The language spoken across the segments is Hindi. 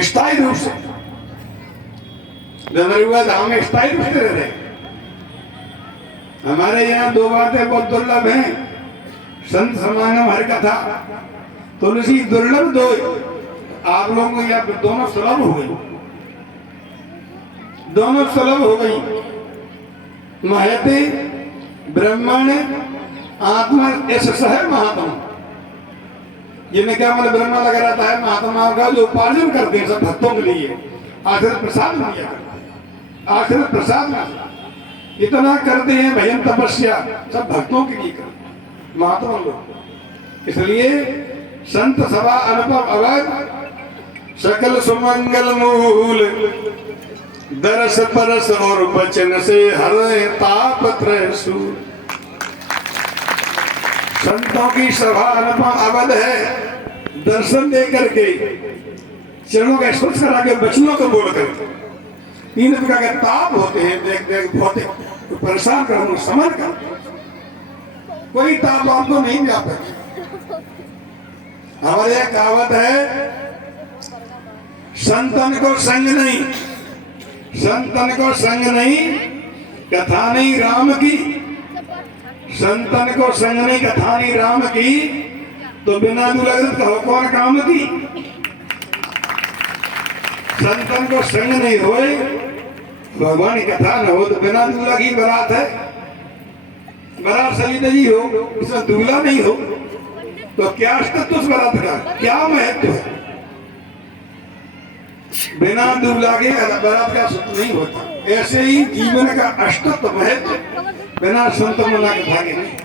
स्थायी रूप से डमरुआ धाम में स्थायी रूप से रहते हैं। हमारे यहाँ दो बातें बहुत दुर्लभ हैं, संत समागम हर कथा, तुलसी दुर्लभ दो। आप लोगों को यह दोनों सुलभ हो गई, दोनों सुलभ हो गई। महते ब्रह्मण आत्मा ऐसा है महात्मा, जिन्हें क्या मतलब ब्रह्मा लगा रहता है, महात्माओं का जो उपार्जन करते हैं सब भक्तों के लिए आखिर प्रसाद में दिया करते हैं। आखिर प्रसाद में इतना करते हैं, भजन तपस्या सब भक्तों के लिए करते हैं महात्मा लोग। इसलिए संत सभा अनुपम अवध सकल सुमंगल मूल, दरस परस और बचन से हर ताप त्रय सूर। संतों की सभा अनुपम अवध है, दर्शन दे करके चरणों का स्पर्श करा के बचनों को बोलकर तीन प्रकार के ताप होते हैं, देख देख भौतिक तो परेशान कर समझ कर कोई ताप आपको नहीं जाता। हमारे यहाँ कहावत है, संतन को संग नहीं, संतन को संग नहीं, कथा नहीं राम की। संतन को संग नहीं, कथा नहीं राम की, तो बिना दुलगत कहो कौन काम की। संतन को संग नहीं होए, भगवान की कथा न हो, तो बिना दूल्हा की बारात है। बारात सलीदा जी हो, इसमें दूल्हा नहीं हो, तो क्या अस्तित्व उस बारात का, क्या महत्व है। बिना दूल्हा के बारात का सुख नहीं होता। ऐसे ही जीवन का अस्तित्व महत्व बिना संत मना कथा के नहीं।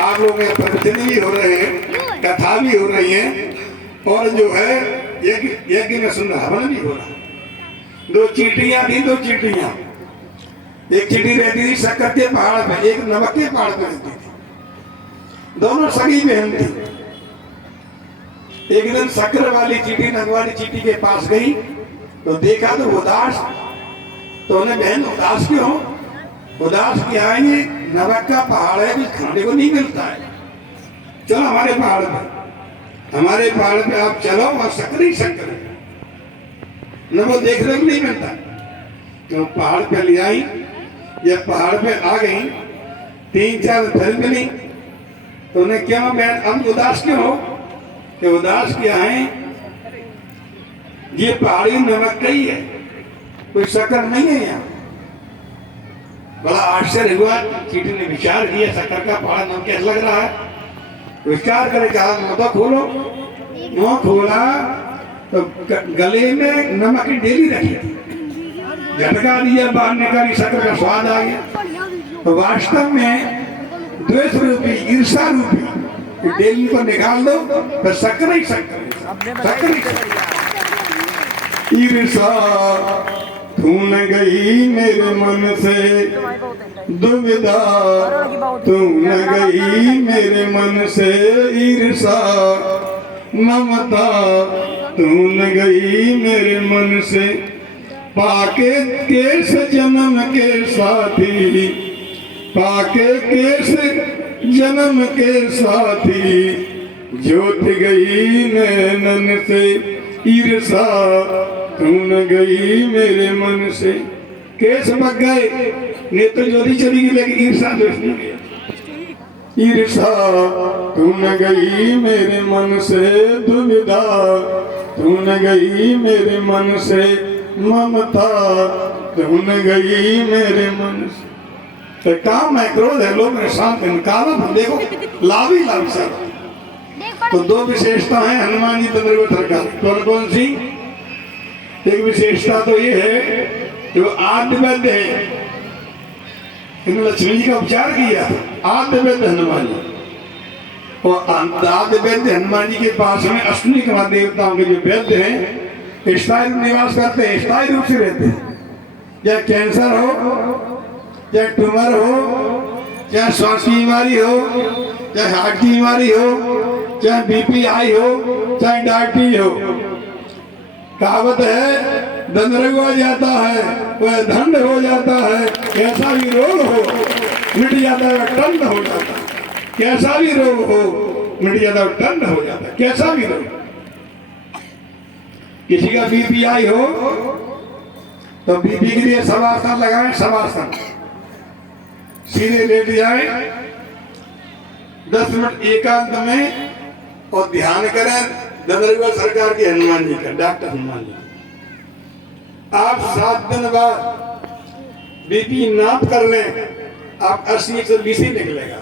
आप लोग प्रवचन भी हो रहे हैं, कथा भी हो रही है, और जो है यज्ञ में सुन हवन भी हो रहा है। दो चीटियां थी, दो चीटियां, एक चीटी रहती थी शक्कर के पहाड़ पे, एक नमक के पहाड़ पे रहती थी। दोनों सगी बहन थी। एक दिन शक्कर वाली चीटी नमक वाली चीटी के पास गई तो देखा तो उदास, तो उन्हें बहन उदास क्यों? उदास क्या है, ये नमक का पहाड़ है, कुछ खाने को नहीं मिलता है, चलो हमारे पहाड़ पे, हमारे पहाड़ पे आप चलो, और शक्कर ही शक्कर है, नमक देखने को नहीं मिलता। तो पहाड़ पे ले आई, जब पहाड़ पे आ गई, 3-4 फल मिली, तो उन्हें क्यों बहन हम उदास क्यों हो? कि उदास क्या है, ये पहाड़ी नमक का ही है, कोई शक्कर नहीं है यहाँ। बड़ा आश्चर्य हुआ, चीटी ने विचार किया, शक्कर का पहाड़ नमक कैसा लग रहा है। विचार करे, कहा मुंह तो खोलो। मुंह खोला तो गले में नमक की डेली रखी थी, झटका दिया, बाहर निकाली, शक्कर का स्वाद आ गया। तो वास्तव में द्वेष रूपी, ईर्षा रूपी डेली को निकाल दो, तो शक्कर ही शक्कर, शक्कर ही शक्कर। ईर्षा तून गई मेरे मन से, दुविधा तून गई मेरे मन से, ईर्षा ममता तून गई मेरे मन से। पाके केस जन्म के साथी, पाके केस जन्म के साथी, ज्योत गई नैनन से, ईर्षा तून गई मेरे मन से। केस पक गए, नेत्र ज्योति चली गई, लेकिन ईर्षा दोष नहीं गया। ईर्षा तून गई मेरे मन से, दुविधा तून गई मेरे मन से, ममता तून गई मेरे मन से। तो काम है, क्रोध है, लोग ने शांत निकालो, देखो लाभ ही लाभ सर। तो दो विशेषता है हनुमान जी तंत्र का, कौन सी? एक विशेषता तो ये है जो आद्य वैद्य है, इन्होंने लक्ष्मी जी का उपचार किया, आद्य वैद्य हनुमान जी। और आद्य वैद्य हनुमान जी के पास में अश्विनी कुमार देवताओं के जो वैद्य हैं, स्थायी निवास करते हैं, स्थायी रूप से रहते हैं। चाहे कैंसर हो, चाहे ट्यूमर हो, चाहे श्वास की बीमारी हो, चाहे हार्ट की बीमारी हो, चाहे बीपी हाई हो, चाहे डायबिटीज हो। कहावत है, धन हो जाता है वह धंड हो जाता है, कैसा भी रोग हो मिट जाता है, टंड हो जाता है। कैसा भी रोग हो मिट जाता है, टंड हो जाता है, कैसा भी रोग। किसी का बीपीआई हो तो बीपी के लिए शवासन लगाएं, शवासन, सीधे लेट जाए, 10 मिनट एकांत में और ध्यान करें ददरगढ़ सरकार के हनुमान जी का, डॉक्टर हनुमान जी। आप 7 दिन बाद बीपी नाप कर लें, आप 80-120 ही निकलेगा।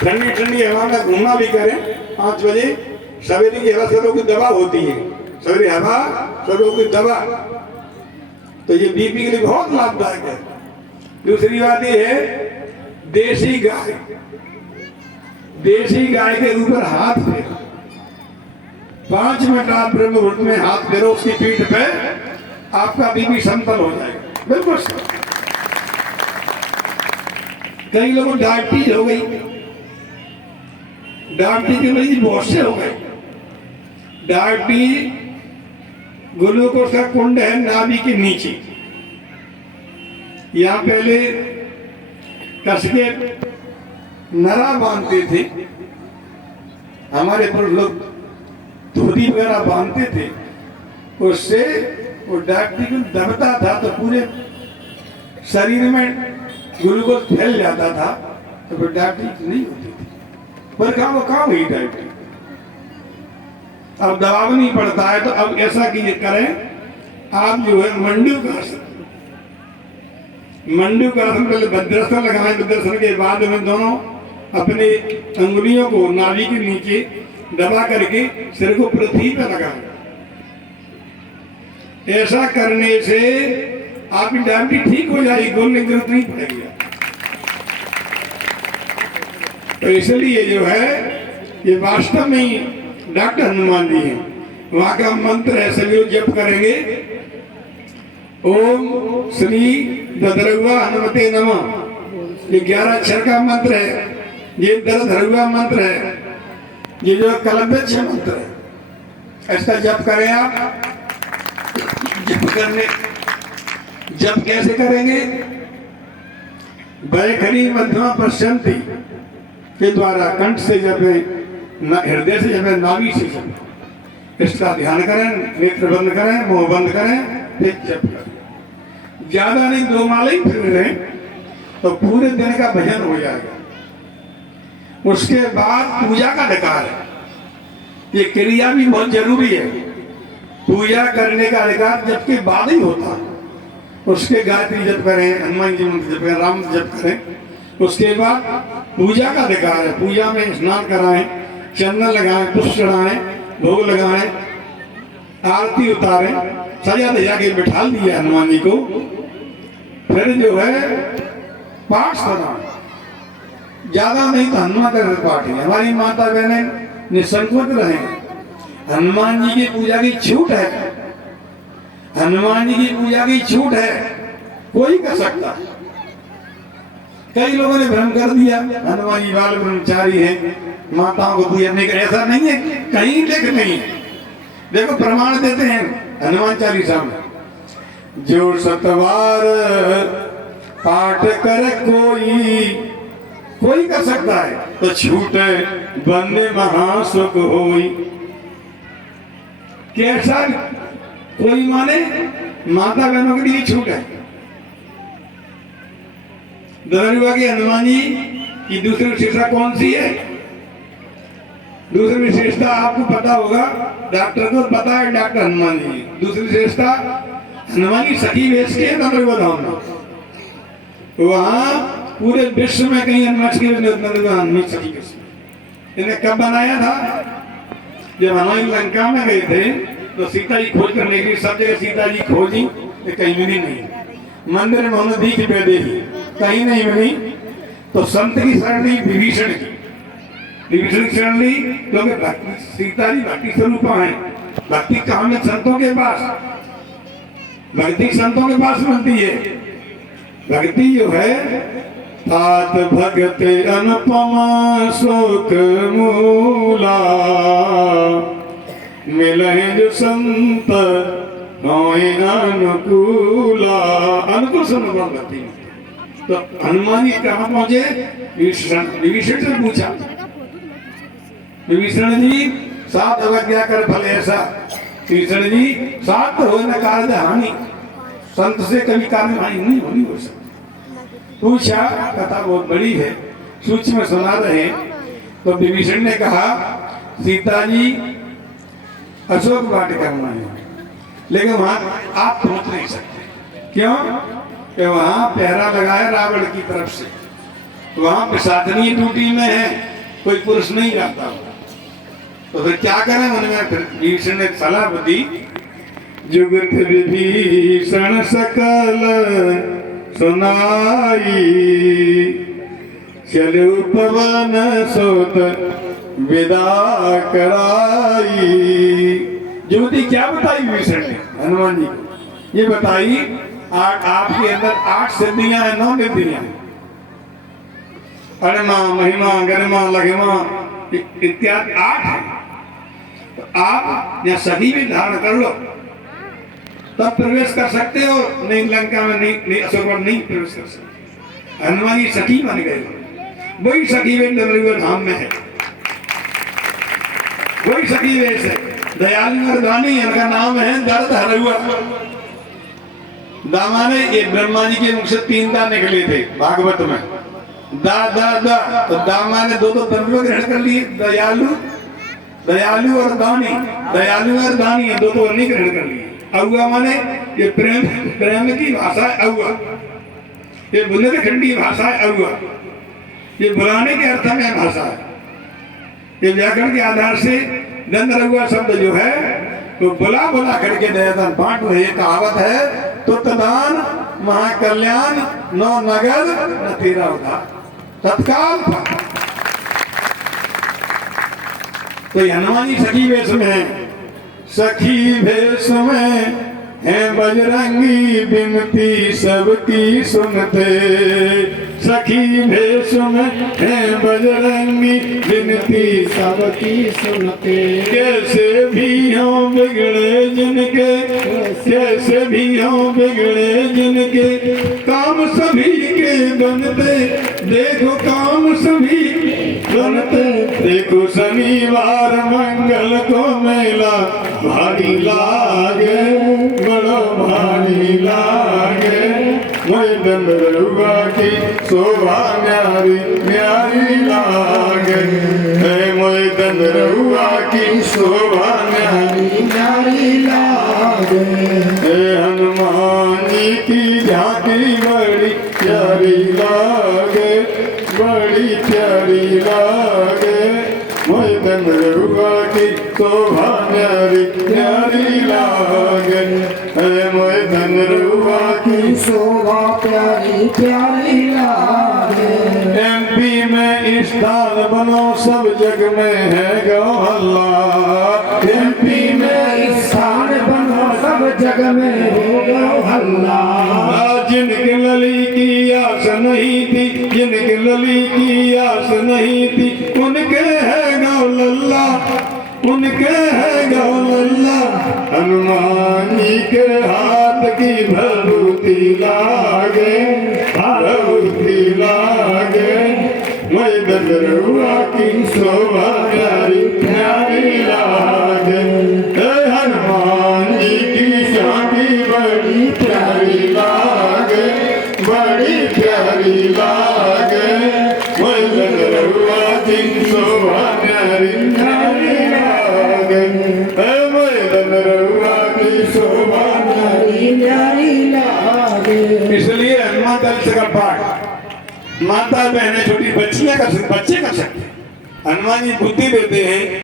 ठंडी ठंडी हवा में घूमना भी करें 5 बजे, सवेरे की हवा सब की दवा होती है, सवेरे हवा सब की दवा, तो ये बीपी के लिए बहुत लाभदायक है। दूसरी बात ये है, देसी गाय, देसी गाय के ऊपर हाथ फेरो, 5 मिनट आप ब्रह्म मुहूर्त में हाथ फेरो उसकी पीठ पे, आपका बीपी समतल हो जाएगा, बिल्कुल। कई लोगों को डायबिटीज हो गई, डायबिटीज के मरीज बहुत से हो गए। डायबिटीज ग्लूकोज का कुंड है नाभि के नीचे, यहाँ पहले कस के नरा बांधते थे, हमारे पर लोग धोती वगैरह बांधते थे, उससे वो डायबिटीज दबता था तो पूरे शरीर में ग्लूकोज फैल जाता था, तो फिर डायबिटीज नहीं होती थी। पर कहाँ हुई डायबिटीज? अब दबाव नहीं पड़ता है, तो अब ऐसा कीजिए करें, आप जो है मंडूकासन, मंडूकासन पहले भद्रासन लगाएं, भद्रासन के बाद में दोनों अपने अंगुलियों को नाभि के नीचे दबा करके सिर को पृथ्वी पर लगाएं। ऐसा करने से आपकी डायबिटीज ठीक हो जाएगी, बोलने की जरूरत नहीं पड़ेगी। तो इसलिए जो है ये वास्तव में डॉक्टर हनुमान जी हैं। वहां का मंत्र है, सभी लोग जप करेंगे, ओम श्री ददरगुआ हनुमते नमः। ये 11 अक्षर का मंत्र है, ये ददरगुआ मंत्र है, ये जो कलभ्य मंत्र है, इसका जप करें आप। जप कैसे करेंगे? वैखरी मध्यमा पश्यंती के द्वारा कंठ से जपे, हृदय से जपे, नाभि से जपे। इसका ध्यान करें, नेत्र बंद करें, मुंह बंद करें, फिर जप करें। ज्यादा नहीं, 2 माला ही फिर रहे तो पूरे दिन का भजन हो जाएगा। उसके बाद पूजा का अधिकार है, ये क्रिया भी बहुत जरूरी है। पूजा करने का अधिकार जप के बाद ही होता है। उसके गायत्री जप करें, हनुमान जी मंत्र जप करें, राम जप करें। उसके बाद पूजा का अधिकार है, पूजा में स्नान कराएं, चंदन लगाएं, पुष्प चढ़ाएं, भोग लगाएं, आरती उतारें, सजा दजा के बिठा दिया हनुमान जी को। फिर जो है पाठ सुना, ज्यादा नहीं तो हनुमान का पाठ है। हमारी माता बहने निसंकोच रहें, हनुमान जी की पूजा की छूट है, हनुमान जी की पूजा की छूट है, कोई कर सकता है। कई लोगों ने भ्रम कर दिया हनुमान जी बाल ब्रह्मचारी हैं, माताओं को पूजा नहीं कर, ऐसा नहीं है, कहीं लिख नहीं है। देखो प्रमाण देते हैं हनुमान चालीसा में, जो सतवार पाठ कर कोई कर सकता है, तो छूटे बंदे महासुख होई। कैसा कोई माने? माता बहनों के लिए छूट है। ददरगुआ के हनुमान जी की दूसरी विशेषता कौन सी है? दूसरी विशेषता आपको पता होगा, डॉक्टर को पता है, डॉक्टर हनुमान जी। दूसरी विशेषता हनुमान जी सखी वेश के ददरगुआ धाम में, वहां पूरे विश्व में कहीं हनुमान सखी वेश। इन्हें कब बनाया था? जब हनुमान लंका में गए थे तो सीता जी खोज करने के लिए सब जगह सीता जी खोजी, कहीं मिली नहीं। मंदिर में उन्होंने दीख पे देखी, कहीं नहीं मिली, तो संत की शरण ली, विभीषण की। विभीषण की शरण ली क्योंकि भक्ति, सीता जी भक्ति स्वरूप है। भक्ति कहाँ में? संतों के पास। भक्ति संतों के पास मिलती है। भक्ति जो है तात भगत अनुपमा शोक मूला, मिले जो संत अनुकूला। अनुकूल संत भक्ति। तो हनुमान जी कहाँ पहुंचे? विभीषण से पूछा, विभीषण जी सात अवज्ञा कर फल ऐसा। कृष्ण जी सात हो न कार्य हानि, संत से कभी कार्य हानि नहीं होनी हो सकती। पूछा, कथा बहुत बड़ी है, सूक्ष्म सुना रहे। तो विभीषण ने कहा सीता जी अशोक वाटिका में है, लेकिन वहां आप पहुंच नहीं सकते। क्यों? कि वहां पहरा लगाया रावण की तरफ से, वहां प्रसादनीय ड्यूटी में है, कोई पुरुष नहीं जाता। तो फिर क्या करें? उन्होंने फिर विभीषण ने सलाह दी, जुगत विभीषण सकल सुनाई, चलो पवन सोत विदा कराई। युवती क्या बताई विभीषण ने हनुमान जी को? ये बताई आपके अंदर 8 सिद्धियां हैं, 9 निधियां हैं। अणिमा, महिमा, गरिमा, लघिमा इत्यादि 8 है। तो आप या सभी भी धारण कर लो, तब प्रवेश कर सकते हो। नहीं लंका में नहीं अशोक में नहीं प्रवेश कर सकते। हनुमान जी सखी बन गए, वही सखी वे नरयुवर धाम में है, वही सखी वेश है। दयालु और दानी इनका नाम है दर्द हरुआ। दामा ने ये ब्रह्मा जी के मुख से 3 दा निकले थे भागवत में, दा दा दा। तो दामा ने 2 दर्द ग्रहण कर लिए, दयालु, दयालु और दानी। दयालु और दानी 2 नहीं ग्रहण कर लिए। अहुआ माने ये प्रेम, प्रेम की भाषा है अहुआ, ये बुंदेलखंडी भाषा है अहुआ, ये बुलाने के अर्थ में भाषा है। ये व्याकरण के आधार से गंधर्व शब्द जो है तो बुला बुला करके दयादान बांट रहे। कहावत है, तो तदान महाकल्याण नौ नगद न तेरा उधार, तत्काल था। तो हनुमान जी सखी वेश में है, सखी वेश में है बजरंगी, बिनती सबकी सुनते। सखी भेष में है बजरंगी, बिनती सबकी सुनते। कैसे भी हो बिगड़े जिनके, कैसे भी हो बिगड़े जिनके, काम सभी के बनते। देखो काम सभी बनते। देखो शनिवार मंगल को मेला भारी लागे, बड़ो भारी लागे। मैदन रउआ की शोभा न्यारी न्यारी लागे, मैदन रउआ की शोभा न्यारी न्यारी लागे। हनुमान जी की झांकी बड़ी प्यारी लागे, बड़ी प्यारी लागे। मैदन रउआ की शोभा न्यारी न्यारी लागे, मैदन रउआ की शोभा प्यारी प्यारी लागे। MP में स्थान बनो, सब जग में है गौ हल्ला। MP में स्थान बनो, सब जग में हो गौ हल्ला। जिनके लली की आस नहीं थी, जिनके लली की आस नहीं थी, उनके है गौ लल्ला, उनके है गौ लल्ला। हनुमान जी के हाथ की भभूति लागे, भभूति लागे। मैदन रउआ की शोभा प्यारी प्यारी लागे। हनुमान जी की झांकी बड़ी प्यारी लागे, बड़ी प्यारी लागे। मैदन रउआ की शोभा प्यारी प्यारी लागे, मैदन रउआ की शोभा प्यारी प्यारी लागे। इसलिए हनुमान चालीसा का पाठ माता बहनें छोटी बच्चियां कर सकते, बच्चे कर सकते। हनुमान जी बुद्धि देते हैं।